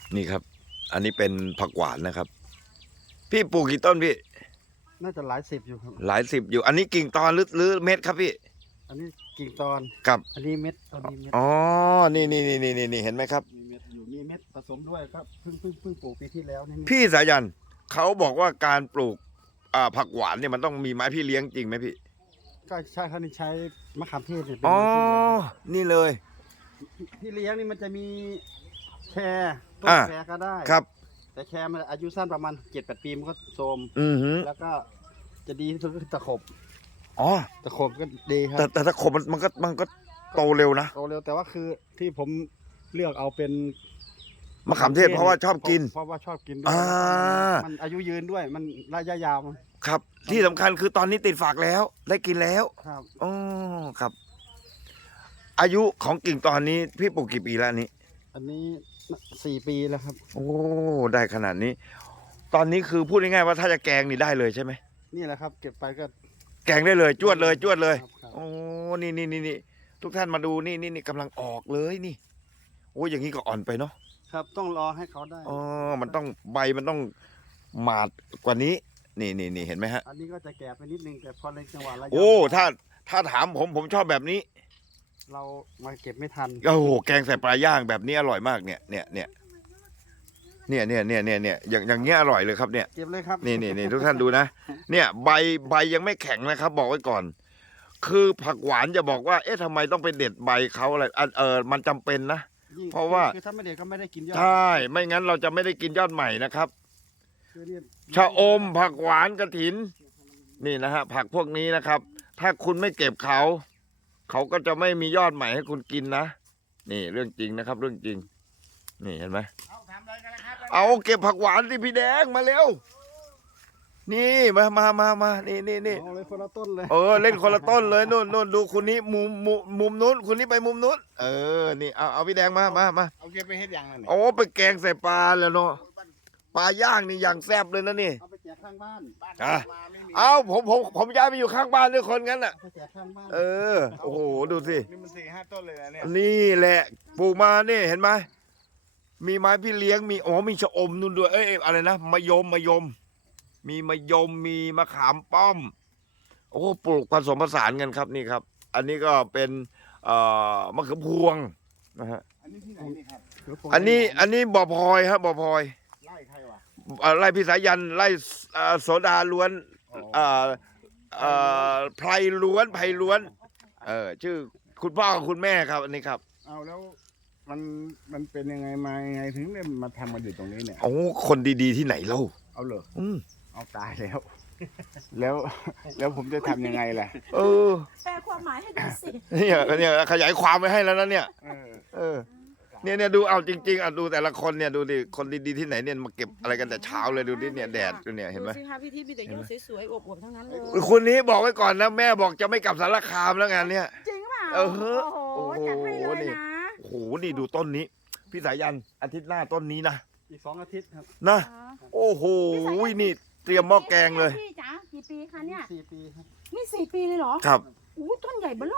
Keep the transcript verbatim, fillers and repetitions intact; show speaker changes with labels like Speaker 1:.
Speaker 1: นี่ครับ อันนี้เป็นผักหวานนะครับ พี่ปลูกกี่ต้นพี่
Speaker 2: น่าจะหลายสิบอยู่ครับ
Speaker 1: หลายสิบอยู่ อันนี้กิ่งตอนหรือหรือเม็ดครับพี่
Speaker 2: อันนี้กิ่งตอน
Speaker 1: กับ
Speaker 2: อันนี้เม็ดอันนี้เม็ด
Speaker 1: อ๋อ นี่นี่นี่นี่นี่เห็นไหมครับ
Speaker 2: มีเม็ดอยู่มีเม็ดผสมด้วยครับเพิ่งเพิ่งเพิ่งปลูกปีที่แล้วนี่
Speaker 1: พี่สายันเขาบอกว่าการปลูกอ่าผักหวานเนี่ยมันต้องมีไม้พี่เลี้ยงจริงไหมพี่
Speaker 2: ก็ใช่ครับนี่ใช้มะขามเทศเนี่ยเป็น
Speaker 1: อ๋อ
Speaker 2: ไม้
Speaker 1: นี่เลย
Speaker 2: พี่เลี้ยงพี่เลี้ยงนี่มันจะมีแชร์ต้น
Speaker 1: อ่า
Speaker 2: แชร์ก็ได้
Speaker 1: ครับ
Speaker 2: แต่แชร์มันอายุสั้นประมาณเจ็ดแปดปีมันก็โทรม
Speaker 1: อือหือ
Speaker 2: แล้วก็จะดีที่สุดก็คือตะขบ
Speaker 1: อ๋อ
Speaker 2: ตะขบก็ดีครั
Speaker 1: แต่
Speaker 2: บ
Speaker 1: แต่ถ้าขมมันมันก็มันก็โตเร็วนะ
Speaker 2: โตเร็วแต่ว่าคือที่ผมเลือกเอาเป็น
Speaker 1: มะขามเทศเพราะว่าชอบกิน
Speaker 2: เพราะว่าชอบกินด้วย
Speaker 1: อ่า
Speaker 2: มันอายุยืนด้วยมันระยะยาว
Speaker 1: ครับ ที่สำคัญคือตอนนี้ติดฝากแล้ว ได้กินแล้ว
Speaker 2: ครับ
Speaker 1: อ๋อครับ อายุของกิ่งตอนนี้พี่ปลูกกี่ปีแล้วอันนี้
Speaker 2: อันนี้สี่ปีแล้วครับ
Speaker 1: โอ้ได้ขนาดนี้ ตอนนี้คือพูดง่ายๆว่าถ้าจะแกงนี่ได้เลยใช่ไหม
Speaker 2: นี่แหละครับ เก็บไปก็
Speaker 1: แกงได้เลยจวดเลยจวดเลย
Speaker 2: ครับครับ
Speaker 1: โอ้นี่นี่นี่นี่ทุกท่านมาดูนี่นี่นี่กำลังออกเลยนี่โอ้อย่างนี้ก็อ่อนไปเนาะ
Speaker 2: ครับต้องรอให้เขาได้
Speaker 1: อ๋อมันต้องใบมันต้องหมาดกว่านี้ นี่นี่นี่เห็นไหมฮะ
Speaker 2: อันนี้ก็จะแก่ไปนิดนึงแต่พอในจังหวะระยะ
Speaker 1: โอ้ถ้าถ้าถามผมผมชอบแบบนี้
Speaker 2: เรามาเก็บไม่ทัน
Speaker 1: โอ้โหแกงใส่ปลาย่างแบบนี้อร่อยมากเนี่ยเนี่ยเนี่ยเนี่ยเนี่ยเนี่ยเนี่ยเนี่ยอย่างอย่างเงี้ยอร่อยเลยครับเนี่ย
Speaker 2: เก็บเลยครับ
Speaker 1: นี่นี่นี่ทุกท่านดูนะ เนี่ยใบใบยังไม่แข็งนะครับ บอกไว้ก่อน คือผักหวานจะบอกว่าเอ๊ะทำไมต้องไปเด็ดใบเขาอะไรอ่ะเออมันจำเป็นนะ
Speaker 2: ยิ่ง
Speaker 1: เพราะว่า
Speaker 2: คือถ้าไม่เด็ดก็ไม่ได้กินยอด
Speaker 1: ใช่ไม่งั้นเราจะไม่ได้กินยอดใหม่นะครับ
Speaker 2: คือเนี่ย
Speaker 1: ชะอมผักหวานกระถิน นี่นะฮะผักพวกนี้นะครับ ถ้าคุณไม่เก็บเขา เขาก็จะไม่มียอดใหม่ให้คุณกินนะ นี่เรื่องจริงนะครับ เรื่องจริง นี่เห็นไหม
Speaker 2: เอาทำอะไรกันนะครับ
Speaker 1: เอาเก็บผักหวานที่พี่แดงมาเร็ว นี่มามามามานี่นี่นี่
Speaker 2: เอาเลยคนละต้นเลย
Speaker 1: เออเล่นคนละต้นเลยนู่นนู่นดูคุณนี้มุมมุมมุมนู้นคุณนี้ไปมุมนู้น เออ นี่เอาเอาพี่แดงมามามา
Speaker 2: เอาเก็บไปเฮ็ดอย่างนั้น
Speaker 1: โอ้ไปแกงใส่ปลาแล้วเนาะ ปลาย่างนี่อย่างแซ่บเลยนะนี่
Speaker 2: เอาไปแจกข้างบ้านบ้าน
Speaker 1: อ่ะ
Speaker 2: มาไม่มี
Speaker 1: เอาผมผมผมย้ายไปอยู่ข้างบ้านด้วยคนงั้นอ่ะ
Speaker 2: เอาไปแจกข้างบ้าน
Speaker 1: เออ โอ้โห ดูสิ
Speaker 2: นี่มันสี่ห้าต้นเลยนะเนี่ย
Speaker 1: นี่แหละปลูกมานี่เห็นไหม มีไม้พี่เลี้ยง มีอ๋อมีชะอมนู่นด้วย เอ้ยเอ้ยอะไรนะ มะยมมะยม มีมะยม มีมะขามป้อม โอ้ปลูกผสมผสานกันครับนี่ครับ อันนี้ก็เป็นเอ่อมะเขือพวงนะฮะ
Speaker 2: อันนี้ที่ไหนนี่ครับ
Speaker 1: อันนี้อันนี้บ่อพลอยครับบ่อพลอย
Speaker 2: ไล่ใครวะ
Speaker 1: เอ่อไล่พิสายันไล่เอ่อโสดาล้วนเอ่อเอ่อไพรล้วนไพรล้วน เออชื่อคุณพ่อกับคุณแม่ครับอันนี้ครับ
Speaker 2: เอาแล้วมันมันเป็นยังไงมายังไงถึงได้มาทำกันอยู่ตรงนี้เนี่ย
Speaker 1: โอ้คนดีๆที่ไหนเล่า
Speaker 2: เอาเหรอ
Speaker 1: อืม
Speaker 2: เอาตายแล้ว แล้วแล้วผมจะทำยังไงล่ะ
Speaker 1: เออ
Speaker 3: แปลความหมายให้ดูสิ
Speaker 1: เนี่ยเนี่ยขยายความไว้ให้แล้วนะเนี่ย
Speaker 2: เออ
Speaker 1: เออ เนี่ยเนี่ยดูเอาจริงๆอ่ะดูแต่ละคนเนี่ยดูดิคนดีๆที่ไหนเนี่ยมาเก็บอะไรกันแต่เช้าเลยดูดิเนี่ยแดดดูเนี่ยเห็นไหม
Speaker 3: ดูสิคะพี่ที่มีแต่ยอดสวยๆอวบๆทั้งนั้นเลย
Speaker 1: คนนี้บอกไว้ก่อนนะแม่บอกจะไม่กลับสารคามแล้วงานเนี่ย
Speaker 3: จริงเปล่า
Speaker 1: เออ
Speaker 3: โอ้โห
Speaker 1: โอ้โห
Speaker 3: จัดให้เลย
Speaker 1: นี่
Speaker 3: นะ
Speaker 1: โอ้โหนี่ดูต้นนี้ พี่สายันอาทิตย์หน้าต้นนี้นะ
Speaker 2: อีกสองอาทิตย์ครับ
Speaker 1: นะ โอ้โหนี่เตรียมหม้อแกงเลย
Speaker 3: พี่จ๋ากี่ปีคะเนี่ย
Speaker 2: สี่ปีครับ
Speaker 3: นี่สี่ปีเลยเหรอ
Speaker 1: ครับ
Speaker 3: อู้ต้นใหญ่เบ้อ